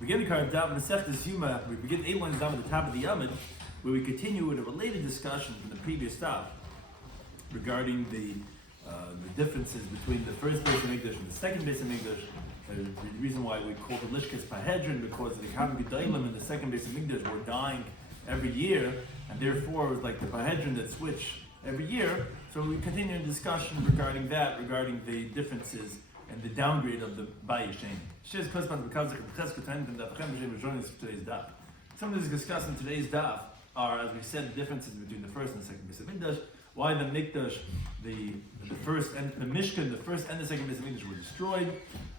We begin the Daf Mesech Yoma. We begin 8 lines down at the top of the Yomid, where we continue with a related discussion from the previous Daf regarding the differences between the first base of Mikdash and the second base of Mikdash. The reason why we call the Lishkas Pahedron, because the Kam Gedolim and the second base of Mikdash were dying every year, and therefore it was like the Pahedron that switch every year. So we continue a discussion regarding that, regarding the differences and the downgrade of the Bayis Shem. Today's Daf. Some of these discussed in today's Daf are, as we said, the differences between the first and the second base of Mikdash. Why the Mikdash, the first and the Mishkan, the first and the second base of Mikdash were destroyed,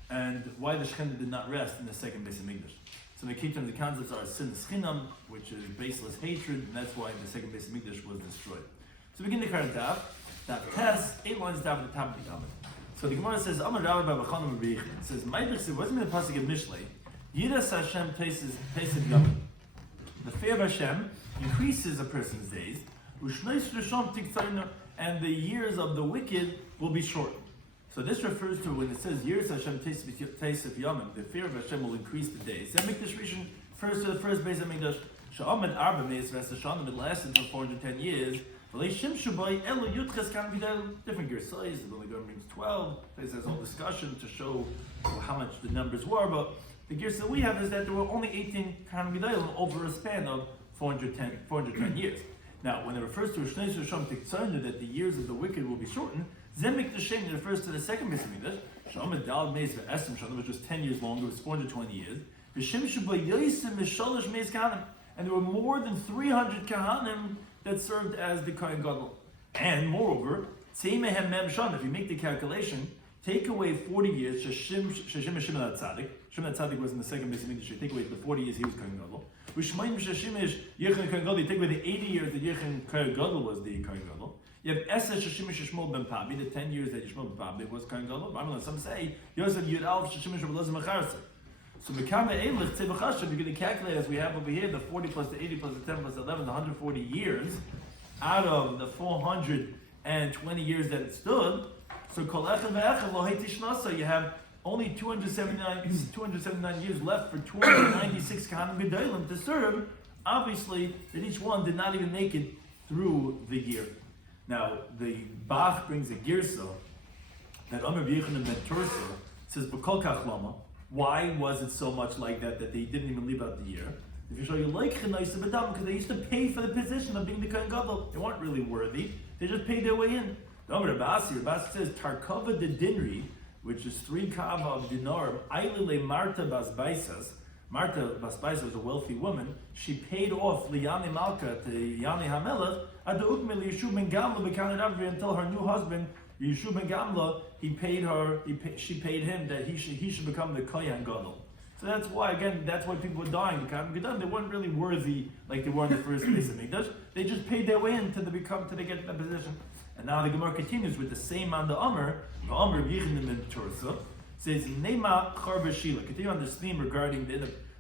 and why the Shekhinah did not rest in the second base of Mikdash. So the key terms, the concepts are sin schinam, which is baseless hatred, and that's why the second base of Mikdash was destroyed. So we begin the current Daf. Daf Tes, 8 lines down at the top of the Yomid. So the Gemara says, Amar Rabbi B'chanan B'Yichin. It says, "Ma'idich wasn't in the pasuk of Mishlei. Yiras Hashem Tesed Yomim. The fear of Hashem increases a person's days, and the years of the wicked will be short." So this refers to when it says, "Yiras Hashem Tesed Yomim," the fear of Hashem will increase the days. Then Mikdash Rishon refers to the first base of Mikdash. Sha'amad Arba Meis Ves Hashanim, it lasted for 410 years. Different gear size, the Gemara brings 12. There's this whole discussion to show how much the numbers were, but the gears that we have is that there were only 18 Kanim Gedalim over a span of 410 years. Now, when it refers to Shnei Shom Tiktzaynu, that the years of the wicked will be shortened, Zemik the Shem refers to the second base of Mikdash. Shomad Dal Meis Ve'esim Shom, which was 10 years longer, it was 420 years. V'Shem Shuba Yosim Mishalosh Meis Kahanim, and there were more than 300 Kahanim that served as the Kohen Gadol. And moreover, if you make the calculation, take away 40 years, Shimon HaTzadik. Shimon HaTzadik was in the second base of Mikdash. Take away the 40 years he was Kohen Gadol. You take away the 80 years that Yechon Kohen Gadol was the Kohen Gadol. You have Eser Sheshimish Shmuel Ben Pabi, the 10 years that Shmuel Ben Pabi was Kohen Gadol. Some say Yosef Yud Alf Sheshimish Rabelazim Acharse. So you're going to calculate, as we have over here, the 40 plus the 80 plus the 10 plus the 11, the 140 years out of the 420 years that it stood. So you have only 279 years left for 296 Kahanim Gedolim to serve. Obviously, that each one did not even make it through the year. Now, the Bach brings a girsa that Amar B'Yechanan ben Tursa says, B'kol kach lama. Why was it so much like that they didn't even leave out the year? If you show you like because they used to pay for the position of being the Kohen Gadol. They weren't really worthy. They just paid their way in. The Amar Rabasi says Tarkava de Dinri, which is 3 kava of dinar, Ailile Marta Basbaisas. Marta Basbaisas was a wealthy woman. She paid off Liyani Malka to Yani Hamelech at the Ukmil Yeshua ben Gamla Bekanad Avri until her new husband Yeshua ben Gamla, she paid him that he should become the Kohen Gadol. So that's why, again, that's why people were dying. They weren't really worthy like they were in the first place of Mikdash. They just paid their way in to get to that position. And now the Gemara continues with the same on the Amr. The Amr B'Yechanan ben Tursa says, Nema Charba Shila. Continue on this theme regarding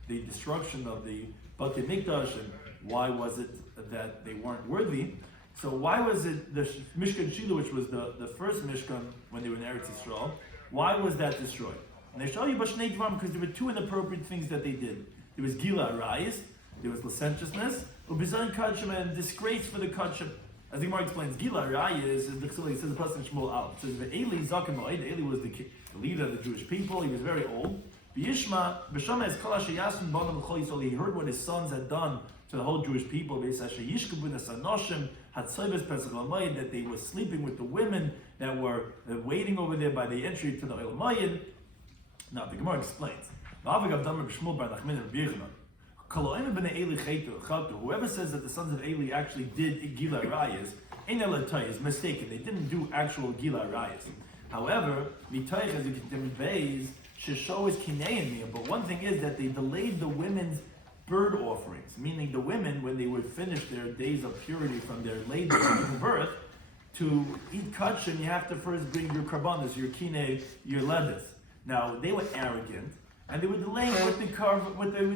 the destruction of the Bate Mikdash and why was it that they weren't worthy. So why was it the Mishkan Shiloh, which was the first Mishkan when they were in Eretz Yisrael, why was that destroyed? And they show you Bashnei Dvarim because there were 2 inappropriate things that they did. There was Gila Arayis, there was licentiousness, Ubizan Kachim, and disgrace for the Kachim. As the Gemara explains, Gila Arayis is the Chilei, says the person in Shmuel Al. It says the Eli Zaken Moed. Eli was the leader of the Jewish people. He was very old. B'Yishma B'Shama is Kalash Yasin Bonam L'Chol Yisrael. He heard what his sons had done to the whole Jewish people. That they were sleeping with the women that were waiting over there by the entry to the Oil Mayid. Now the Gemara explains. Whoever says that the sons of Eli actually did Gila Rayas, is mistaken. They didn't do actual Gila Rayas. However, Mitoich as you can base Shisho is Kinean, but one thing is that they delayed the women's bird offerings, meaning the women, when they would finish their days of purity from their labor and birth, to eat kachim, you have to first bring your karbanas, your kine, your levis. Now, they were arrogant, and they were delaying with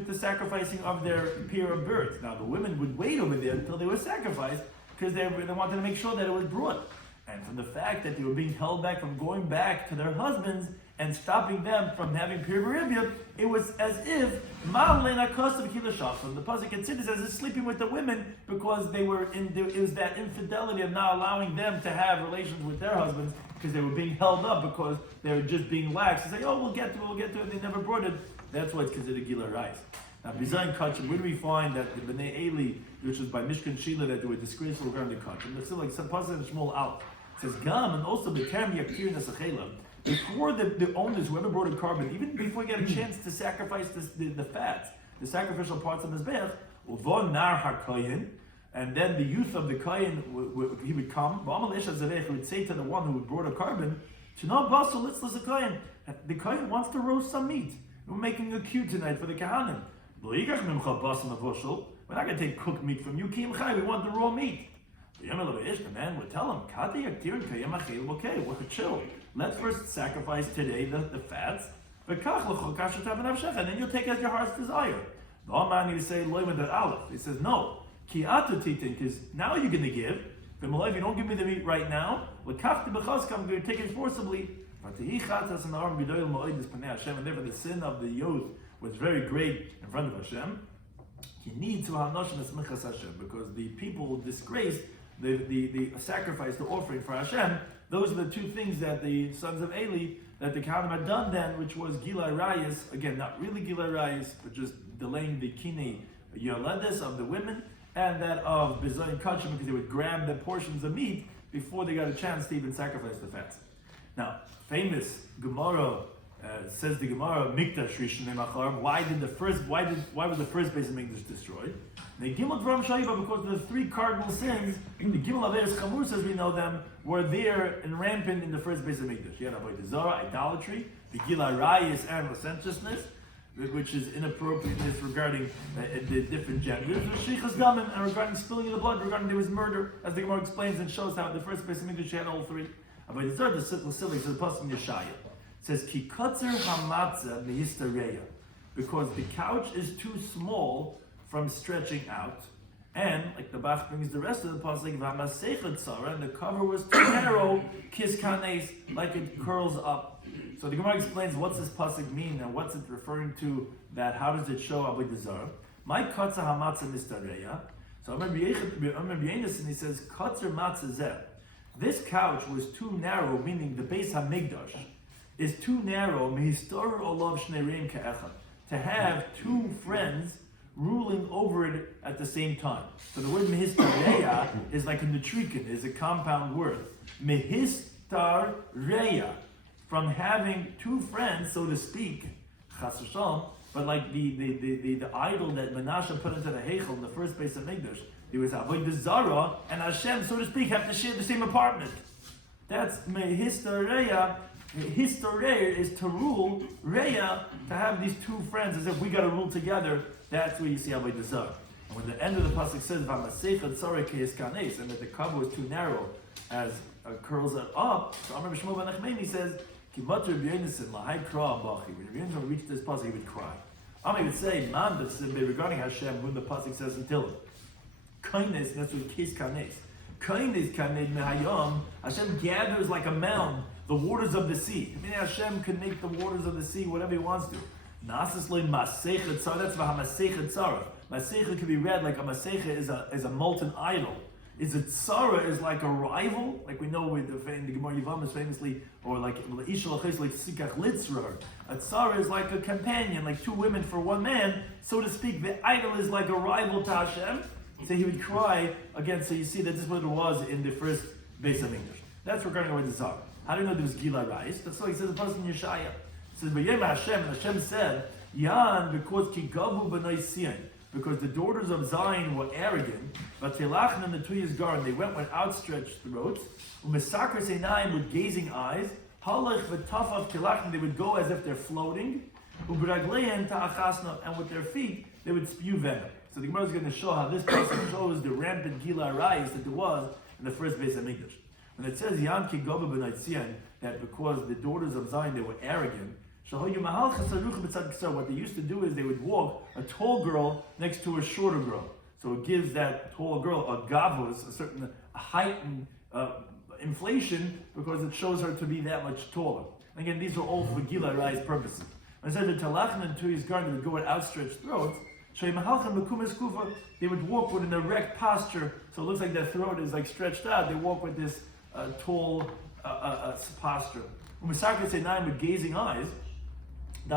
the sacrificing of their pair of birds. Now, the women would wait over there until they were sacrificed, because they wanted to make sure that it was brought. And from the fact that they were being held back from going back to their husbands and stopping them from having piribiribia, it was as if Ma'alena Kostav Kila Shacham. The pasuk considers as if sleeping with the women because they were it was that infidelity of not allowing them to have relations with their husbands because they were being held up because they were just being lax. They say, oh, we'll get to it. They never brought it. That's why it's considered Gila Rais. Now, Bizayin Kachim, where do we find that the Bnei Eli, which was by Mishkan Shila, that they were disgraceful regarding the Kachim? It's still like some pasuk in Shmuel out. It says Gam and also Bekerem Yakir Nesachela. Before the owners, whoever brought a carbon, even before you get a chance to sacrifice the fats, the sacrificial parts of Mizbech, Uvon Nar HaKoyin, and then the youth of the Koyin, he would come, he would say to the one who brought a carbon, the Koyin wants to roast some meat. We're making a cue tonight for the Kahanim. We're not going to take cooked meat from you, we want the raw meat. The man would tell him, chill. Let's first sacrifice today the fats, and then you'll take as your heart's desire. The man need to say, he says, no, because now you're going to give. If you don't give me the meat right now, I'm going to take it forcibly. And therefore the sin of the youth was very great in front of Hashem. You need to have Hashem because the people disgraced the sacrifice, the offering for Hashem. Those are the two things that the sons of Eli, that the Kohanim had done then, which was Gilai Rayas, again, not really Gilai Rayas, but just delaying the Kine Yoledes of the women, and that of Bizayin Kachim, because they would grab the portions of meat before they got a chance to even sacrifice the fats. Now, famous Gemara, says the Gemara, Mikdash Rishon Machar. Why was the first base of Mikdash destroyed? The Gimel Dvarim Shaiva, because of the three cardinal sins, the Gimel Averes Chamurus, as we know them, were there and rampant in the first base of Mikdash. You had Avodah Zarah, idolatry, the Gilai Rayis, and licentiousness, which is inappropriateness regarding the different genders, the Sheikh's Daman, and regarding spilling of the blood, regarding there was murder, as the Gemara explains and shows how the first base of Mikdash had all three. Avodah Zarah, the Sitla Silik, so the Pasuk in Yeshaya. It says, Ki kotzer hamatzah mehistareya, because the couch is too small from stretching out, and like the Bach brings the rest of the pasuk, v'hamasechet tzara, and the cover was too narrow, kis kanes, like it curls up. So the Gemara explains what's this pasuk mean and what's it referring to. That how does it show Avodah Zarah? My kotzer hamatzah mistareya. So Rabbi Yonasan, and he says kotzer matzah zeh. This couch was too narrow, meaning the base hamikdash is too narrow, to have two friends ruling over it at the same time. So the word mehistareya is like a netrikin, is a compound word. Mehistareya, from having two friends, so to speak, chas v'shalom, but like the idol that Menashe put into the Heichel in the first base of Mikdash, it was Avodah Zarah and Hashem, so to speak, have to share the same apartment. That's mehistareya. Historeya is to rule, Reya, to have these two friends, as if we got to rule together. That's where you see Avodah Zarah. And when the end of the pasuk says, "V'hamasechet tzara ke'es kanes," and that the cover was too narrow, as curls it up. So Rabbi Shloimy Schwartzberg says, "Ki matur Rabbi Yonasan lahai kra bachi." When Rabbi Yonasan reached this pasuk, he would cry. I would say, "Man, this is regarding Hashem." When the pasuk says until kindness, that's what ke'es kanes. Kindness kanes mehayom. Hashem gathers like a mound the waters of the sea. I mean, Hashem can make the waters of the sea whatever He wants to. Nasas le masechet tzara. That's v'hamasechet tzara. Masechet can be read like a masechet is a molten idol. Is a tzara is like a rival, like we know with the Gemara Yevamos famously, or like ishal aches like sikach litzrar. A tzara is like a companion, like two women for one man, so to speak. The idol is like a rival to Hashem. So he would cry again. So you see that this is what it was in the first base of English. That's regarding Avodah Zarah. How do you know there was Gilai Rayis? That's why he says the pasuk in Yeshaya. It says, "V'yema Hashem," and Hashem said, "Yan because ki gavu b'nai Sion, because the daughters of Zion were arrogant, but tilachna in the 2 years garden, they went with outstretched throats, u'mesakres einayim with gazing eyes, halach v'tafaf tilachna, they would go as if they're floating, u'braglein ta'achasna, and with their feet they would spew venom." So the Gemara is going to show how this pasuk shows the rampant Gilai Rayis that there was in the first base of Mikdash. When it says Yan ki gava b'nai Sion, that because the daughters of Zion, they were arrogant, what they used to do is they would walk a tall girl next to a shorter girl. So it gives that tall girl a gavus, a certain heightened inflation, because it shows her to be that much taller. And again, these are all for Gila Rai's purposes. When it says the Talachnan to his garden would go with outstretched throats, they would walk with an erect posture, so it looks like their throat is like stretched out. They walk with this tall posture. Umasaka say nine with gazing eyes. They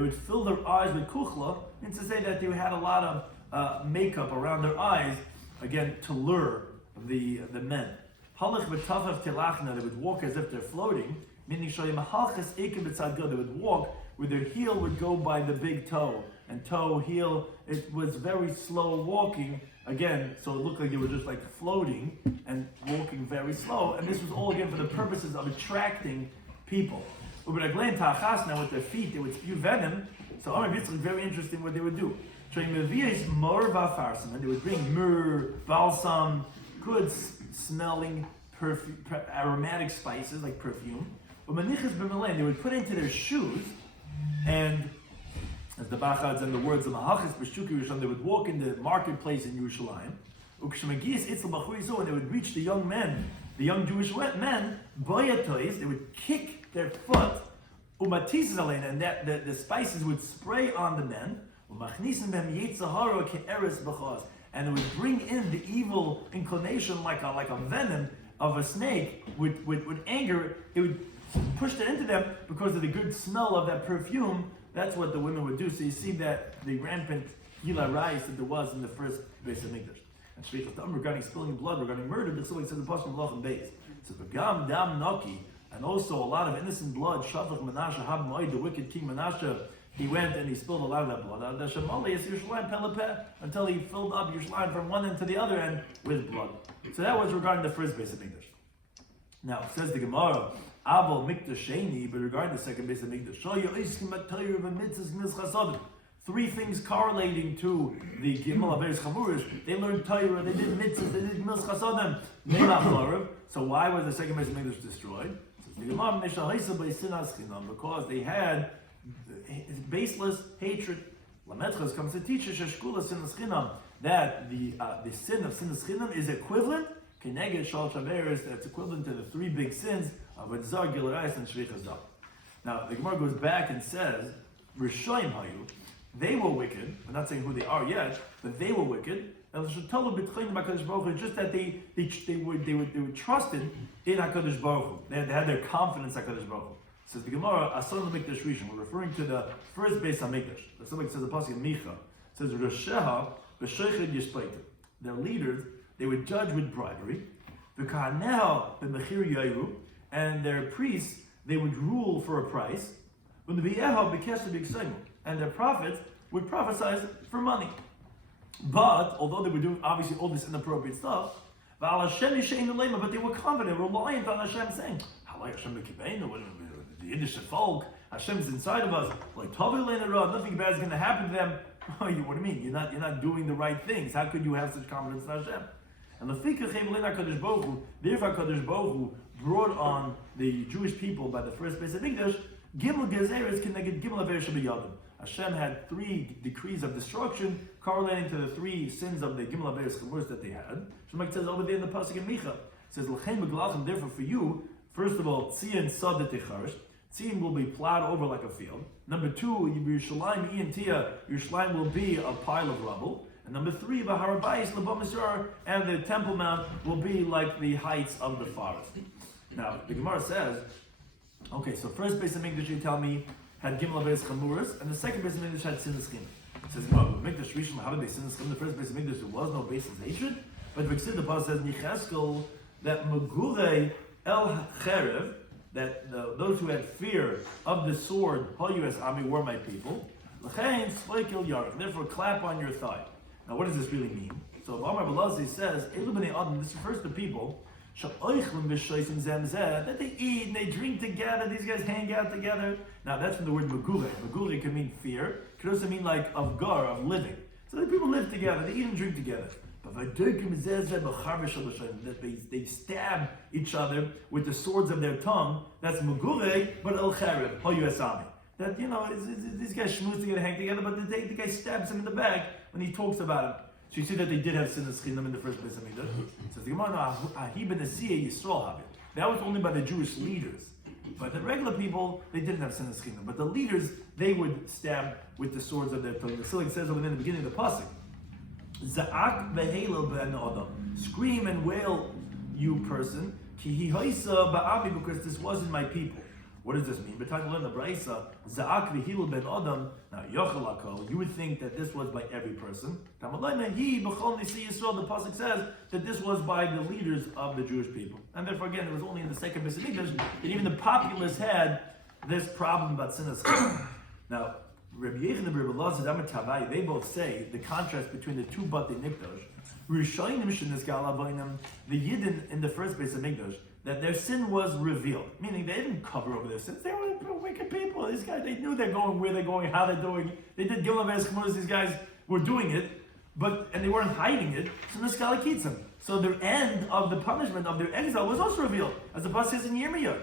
would fill their eyes with kuchla, means to say that they had a lot of makeup around their eyes, again to lure the men. Halach b'tafav telachna, they would walk as if they're floating, meaning shoyim ekim b'tzad, they would walk with their heel would go by the big toe, and toe, heel, it was very slow walking, again, so it looked like they were just like floating and walking very slow, and this was all again for the purposes of attracting people. Now with their feet, they would spew venom, so it's very interesting what they would do. And they would bring myrrh, balsam, good smelling, aromatic spices like perfume. They would put into their shoes, and as the Bachad's and the words of Mahachis B'Shuki Rishon, they would walk in the marketplace in Yerushalayim. When they would reach the young men, the young Jewish men, they would kick their foot, and that the spices would spray on the men, and it would bring in the evil inclination like a venom of a snake with anger. It would push it into them because of the good smell of that perfume. That's what the women would do. So you see that the rampant Gila Rais that there was in the first Beis HaMikdash. And Shvichas regarding spilling blood, regarding murder, this is like said the Pasuk of Lochem Beis. So Begam Dam Naki, and also a lot of innocent blood. Shavach Menashe Hab Moed, the wicked king Menashe, he went and he spilled a lot of that blood. Until he filled up Yerushalayim from one end to the other end with blood. So that was regarding the first Beis HaMikdash. Now it says the Gemara, Aval Mikdasheni, but regarding the second Beis HaMikdash, three things correlating to the Gimel Averes Chamuris. They learned Torah, they did mitzvahs, they did Gimel Chasodim. So why was the second Beis HaMikdash destroyed? Because they had baseless hatred. Lametchas comes to teach us that the sin of sinas chinam is equivalent keneged shal shaveres. That's equivalent to the three big sins of Adzar, Gilarais, and Shvichas Dam. Now the Gemara goes back and says, Rishoyim hayu, they were wicked. We're not saying who they are yet, but they were wicked. And just that they were trusted in HaKadosh Baruch Hu. They had their confidence in HaKadosh Baruch Hu. Says the Gemara, Asan Mikdash Rishon. We're referring to the first Beis HaMikdash. That's something says the pasuk in Micha. It says Rosheha b'sheichid yishpeitim. Their leaders, they would judge with bribery. V'kahaneha b'mechir yayu, and their priests, they would rule for a price. V'neviyeha b'kesher b'kseimu, and their prophets would prophesy for money. But although they were doing obviously all this inappropriate stuff, but they were confident, reliant on Hashem, saying, the Yiddish folk, Hashem is inside of us. Like nothing bad is going to happen to them. What do you mean? You're not doing the right things. How could you have such confidence in Hashem? And the therefore Kadosh Baruch Hu brought on the Jewish people by the first Beis HaMikdash, Gimel Gezeres Keneged Gimel Averes Shebeyadim. Hashem had three decrees of destruction correlating to the three sins of the Gimel Averes Chamuris that they had. Shemach says over there in the pasuk in Micha, it says L'chein Beglachim. Therefore, for you, first of all, Tzion Sadet Techarish. Tzion will be plowed over like a field. Number two, Yerushalayim Iyantia, Yerushalayim will be a pile of rubble. And number three, V'harabayis L'bamisar, and the Temple Mount will be like the heights of the forest. Now, the Gemara says, okay, so first Beis HaMikdash, you tell me, had Gimel Averes Chamuris, and the second Beis HaMikdash had sinas chinam. It says, well, Mikdash Rishon, how did they sinas chinam? The first Beis HaMikdash, there was no basis hatred. But V'ksiv, the Pasuk says, Nicheskel, that Megurei El Cherev, that those who had fear of the sword, Hayu es Ami, were my people. L'chein Tzloikil Yarech, therefore clap on your thigh. Now, what does this really mean? So, Amar Balazi says, Elu b'nei Adam, this refers to people that they eat and they drink together, these guys hang out together. Now that's from the word magure. Magure can mean fear, it can also mean like of gar, of living. So the people live together, they eat and drink together. But that they stab each other with the swords of their tongue, that's magure, but el cherev, hoyuasami. That, these guys schmooze together, hang together, but the guy stabs him in the back when he talks about him. So you see that they did have sinas chinam in the first place. Says the Gemara, Ahi ben Asiyah Yisrael have it. that was only by the Jewish leaders. But the regular people, they didn't have sinas chinam. But the leaders, they would stab with the swords of their tongue. The Silik says over there in the beginning of the pasuk, Za'ak v'heilel ben adam. Scream and wail, you person, ki hihoisa ba'ami, because this wasn't my people. What does this mean? But time to learn the Braisa, Za'ak v'hilel ben adam. Now, Yochel, you would think that this was by every person. He, b'chol nisi Yisrael, the pasuk says that this was by the leaders of the Jewish people. And therefore, again, it was only in the second Beis Hamikdash that even the populace had this problem about sinas. Now, Rabbi Yechon and Rabbi Elazar Amar Tavai, they both say the contrast between the two Batei Mikdash, Rishonim shenisgal avonim, the Yidden in the first Beis Hamikdash, that their sin was revealed, meaning they didn't cover over their sins. They were wicked people. These guys, they knew they're going, where they're going, how they're doing. They did Gilam Ves. These guys were doing it, and they weren't hiding it. So Niskala Kitzim. So the end of the punishment of their exile was also revealed, as the pasuk says in Yirmiyah.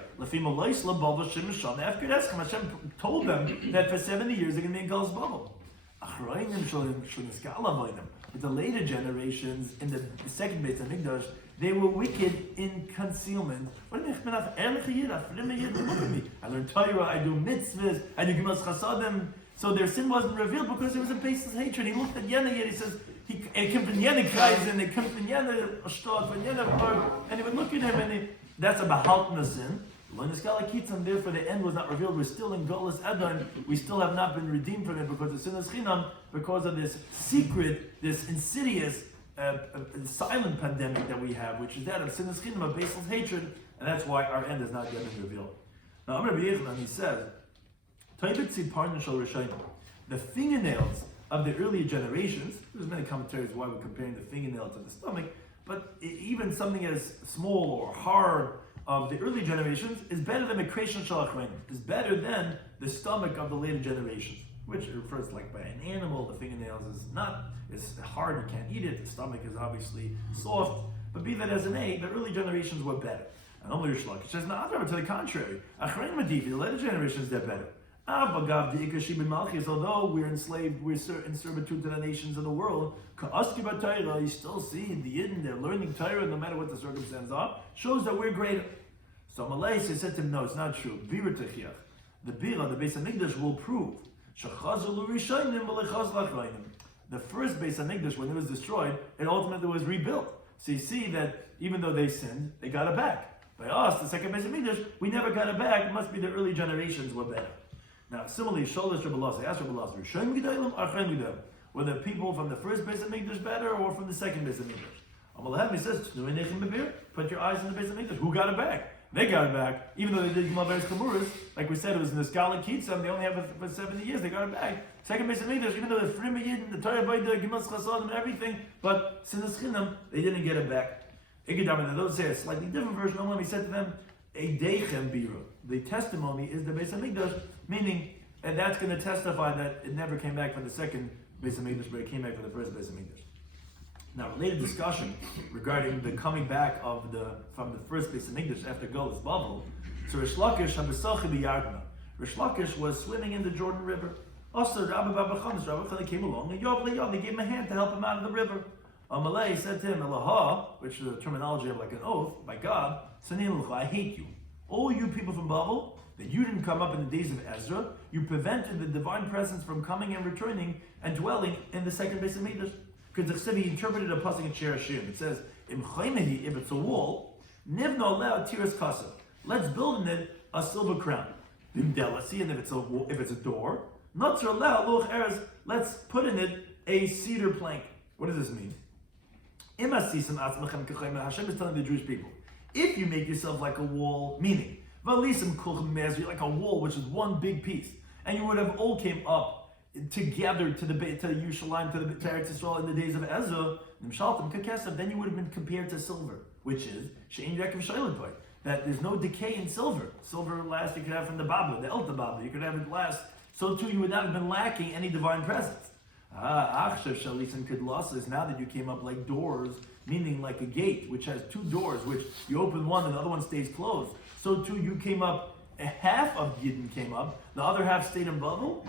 Hashem told them that for 70 years they're going to be in Gal's bubble. But the later generations in the second Beit HaMikdash, they were wicked in concealment. I learn Torah, I do mitzvahs, I do Gemas Chasadim. So their sin wasn't revealed because there was a baseless hatred. He looked at Yena yet, he says, he came from Yena Kreisen, he came from Yena Ashtot, from Yena Park, and he would look at him and that's a Bahaltna sin. Therefore the end was not revealed. We're still in Golas Edom. We still have not been redeemed from it because the sin is chinam, because of this secret, this insidious, silent pandemic that we have, which is that of sin is chinam, of baseless hatred, and that's why our end has not yet been revealed. Now, Amar Rabbi Yechon, he says, the fingernails of the earlier generations, there's many commentaries why we're comparing the fingernail to the stomach, but even something as small or hard of the early generations is better than Mekreshan Shalachrein, is better than the stomach of the later generations, which refers like by an animal. The fingernails is hard, you can't eat it. The stomach is obviously soft, but be that as it may, the early generations were better. And only Rish Lakish says, no, to the contrary, Achrein Madifi, the later generations, they're better. Although we're enslaved, we're in servitude to the nations of the world, you still see the Yidden, they're learning Torah no matter what the circumstances are, shows that we're greater. So Malay said to him, no, it's not true. The Bira, the Beis HaMikdash, will prove. The first Beis HaMikdash, when it was destroyed, it ultimately was rebuilt. So you see that even though they sinned, they got it back. By us, the second Beis HaMikdash, we never got it back. It must be the early generations were better. Now, similarly, Sholosh Rabbi Elazar, asked Rabbi Elazar, Rishonim Gedolim, Achrein Gedolim, were the people from the first Beis HaMikdash better or from the second Beis HaMikdash? Amalhem, he says, put your eyes in the Beis HaMikdash. Who got it back? They got it back, even though they did Gimel Beres Chamuras. Like we said, it was in the Skala Kitzam, they only have it for 70 years, they got it back. Second Beis HaMikdash, even though the Frim Yid, the Torah Bayda, Gimel Chasadim, and everything, but Sinas Chinam, they didn't get it back. Igedam, and those say a slightly different version. Amalhem, he said to them, a Deichem Bira. The testimony is the Beis HaMikdash, meaning, and that's going to testify that it never came back from the second Beis HaMikdash, but it came back from the first Beis HaMikdash. Now, related discussion regarding the coming back from the first Beis HaMikdash after Golas Bavel. So Rish Lakish Rish Lakish was swimming in the Jordan River. Also, Rabbi Chanan came along and they gave him a hand to help him out of the river. Amalei said to him, Elaha, which is a terminology of like an oath, by God, I hate you. All you people from Bavel, that you didn't come up in the days of Ezra, you prevented the divine presence from coming and returning and dwelling in the second Beis HaMikdash. Because he interpreted a pasuk in Shir Hashem. It says, if it's a wall, nivno allow tiras kasa. Let's build in it a silver crown. Bimdelasi, and if it's a door, not to allow loch eres. Let's put in it a cedar plank. What does this mean? Hashem is telling the Jewish people, if you make yourself like a wall, meaning like a wall, which is one big piece, and you would have all came up together to Yerushalayim, to Eretz Yisrael in the days of Ezra, then you would have been compared to silver, which is that there's no decay in silver. Silver lasts, you could have from the Babla, the Elta Babla, you could have it last. So too, you would not have been lacking any divine presence. Now that you came up like doors, meaning like a gate, which has two doors, which you open one and the other one stays closed. So too, you came up half of Yidden came up, the other half stayed in Bavel.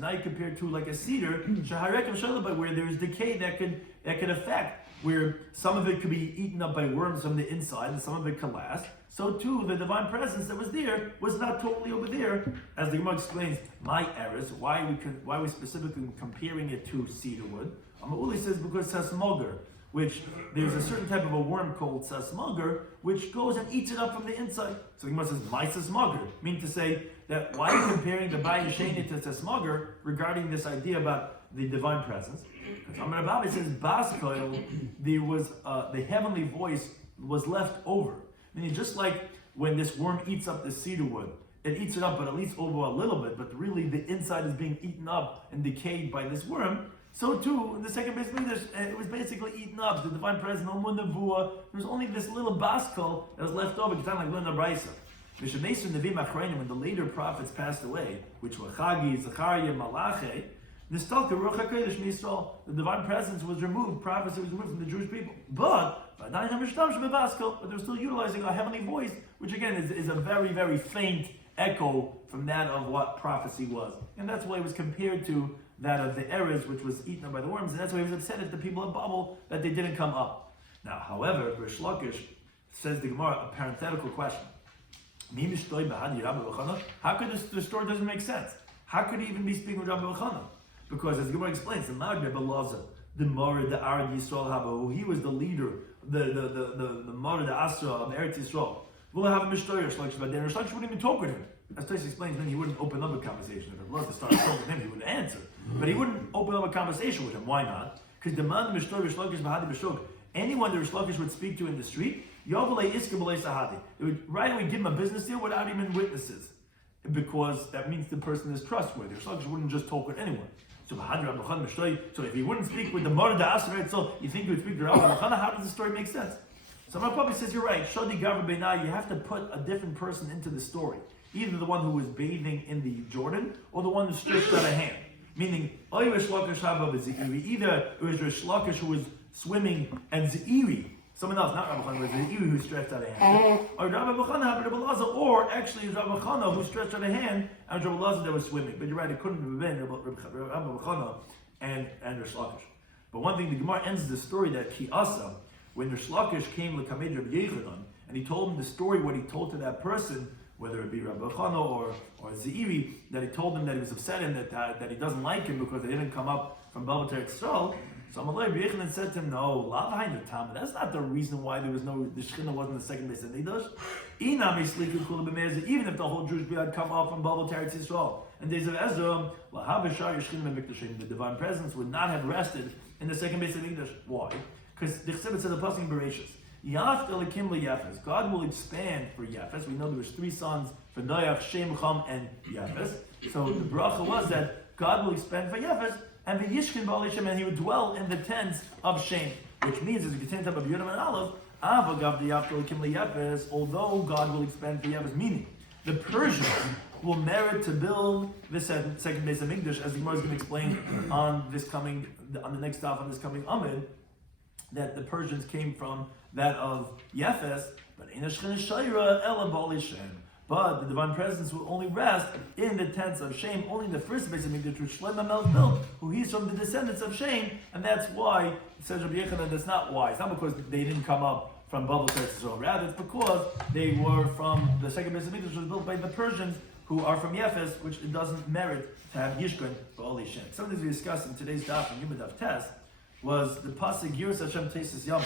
Now you compare to like a cedar, where there's decay that could affect, where some of it could be eaten up by worms from the inside and some of it could last. So too, the divine presence that was there was not totally over there, as the Gemara explains. My errors, why we specifically comparing it to cedar wood. Uli says because sasmoger, which there's a certain type of a worm called sasmoger, which goes and eats it up from the inside. So the Gemara says my sasmoger, meaning to say that why are you comparing the Bayis Sheni to sasmoger regarding this idea about the divine presence? Because Amar Ababi says baskoil, there was the heavenly voice was left over. Meaning just like when this worm eats up the cedar wood, it eats it up but at least over a little bit, but really the inside is being eaten up and decayed by this worm. So too, in the second base of English, it was basically eaten up. The divine presence, no more nevuah. There was only this little baskol that was left over. It's kind of like Luna Braisa. When the later prophets passed away, which were Chagi, Zechariah, Malachi, the divine presence was removed, prophecy was removed from the Jewish people. But they were still utilizing a heavenly voice, which again is a very, very faint echo from that of what prophecy was. And that's why it was compared to that of the errors, which was eaten up by the worms, and that's why he was upset at the people of Babel that they didn't come up. Now, however, Rish Lakish says the Gemara, a parenthetical question. How could the story doesn't make sense? How could he even be speaking with Rabbi Yochanan? Because as the Gemara explains, the Magreb Elazar, the Mara, the Arad Yisrael Haba, he was the leader, the Mara, the Asra of Eretz Yisrael. We'll have a Mishtoyer Shlach, but then Rish Lakish wouldn't even talk with him. As Tosis explains, then he wouldn't open up a conversation. If it was to start talking with him, he would answer. But he wouldn't open up a conversation with him. Why not? Because the man Mishtoyer Shlach Bahadi B'Shok, anyone that Rish Lakish would speak to in the street, Yovalei Iska B'Lei Sahadi. They would right away give him a business deal without even witnesses. Because that means the person is trustworthy. Rish Lakish wouldn't just talk with anyone. So if he wouldn't speak with the Mara da Asra, so you think he would speak to Rabbi Yochanan? How does the story make sense? So my Papa says, you're right. Shodi Gavra Beinah, you have to put a different person into the story. Either the one who was bathing in the Jordan, or the one who stretched out a hand. Meaning, either it was Rish Lakish who was swimming, and Ze'iri, someone else, not Rabbi Chana, but Ze'iri who stretched out a hand. Or Rabbi Chana, or actually it was Rabbi Chana who stretched out a hand, and Rabbi Lazar that was swimming. But you're right, it couldn't have been Rabbi Chana and Rish Lakish. But one thing, the Gemara ends the story that Ki Asa, when Rish Lakish came to Kamed Rabbi Yechanan, and he told him the story, what he told to that person, whether it be Rabbi Chana or Ze'iri, that he told him that he was upset and that he doesn't like him because they didn't come up from Babel to Yisrael. So Amalei Rabbi Yechanan said to him, no, that's not the reason why the Shechina wasn't the second base of Nidash. Even if the whole Jewish people had come up from Babel to Yisrael. And days of Ezra, the divine presence would not have rested in the second base of Nidash. Why? Because the Chesed said the passing in Bereshis. God will expand for Yafes. We know there was three sons for Noach, Shem, Cham, and Yafes. So the bracha was that God will expand for Yafes, and the Yishkin Ba'al Shem, and he would dwell in the tents of Shem. Which means, as we continue to have a Yudam and Aleph, although God will expand for Yafes, meaning the Persians will merit to build the second base of Mikdash, as the Gemara is going to explain on the next daf on this coming Amid, that the Persians came from that of Yefes, but the divine presence will only rest in the tents of Shem, only in the first base of Mikdash, which Shlomo Melech built, who he's from the descendants of Shem, and that's why, says Rabbi Yechanan, that's not why. It's not because they didn't come up from Babel to Israel, rather it's because they were from the second base of Mikdash, which was built by the Persians, who are from Yefes, which it doesn't merit to have Yishkon for all these Shem. Some of these we discussed in today's Daf and Yoma Daf test, was the pasuk Yiras Hashem Tesis Yoma,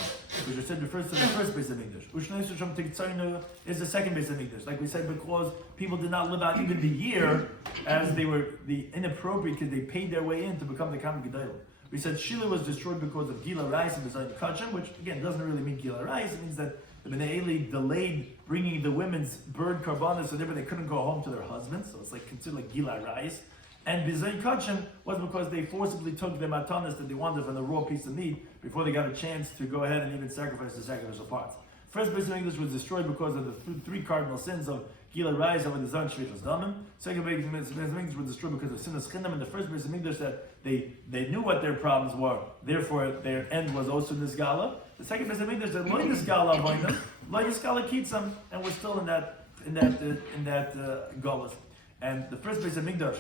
which I said refers to the first base of English. Ushneis Hashem Tiktzaynu is the second base of English. Like we said, because people did not live out even the year as they were the inappropriate, because they paid their way in to become the Kam Gedalim. We said Shiloh was destroyed because of Gila Rice and Bezayin Kachem, which again doesn't really mean Gila Rice. It means that the Bnei Eli delayed bringing the women's bird karbanos, so therefore they couldn't go home to their husbands. So it's like considered like Gila Rice. And Bezayin Kachem was because they forcibly took the matanas that they wanted from the raw piece of meat before they got a chance to go ahead and even sacrifice the sacrificial parts. First base of English was destroyed because of the three cardinal sins of Gila Rais over the Zan Shvichas Damim. Second base of English was destroyed because of Sinas Chinam. And the first base of English that they knew what their problems were, therefore their end was also Nisgala. The second base of English that Lo Nisgala Avoinam, Lo Nisgala Kitzam, and we're still in that Galus. And the first Beis Hamikdash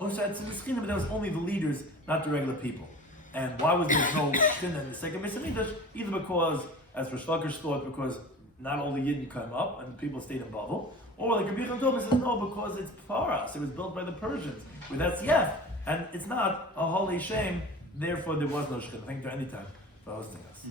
also had some Shechina, but that was only the leaders, not the regular people. And why was there no Shechina in the second Beis Hamikdash? Either because, as Rosh Lakish thought, because not all the Yidden came up and people stayed in Bavel, or like Rabbi Yochanan told me, says no, because it's Paras. It was built by the Persians. Well, that's and it's not a holy shame. Therefore, there was no Shechina. Thank you any time for hosting us.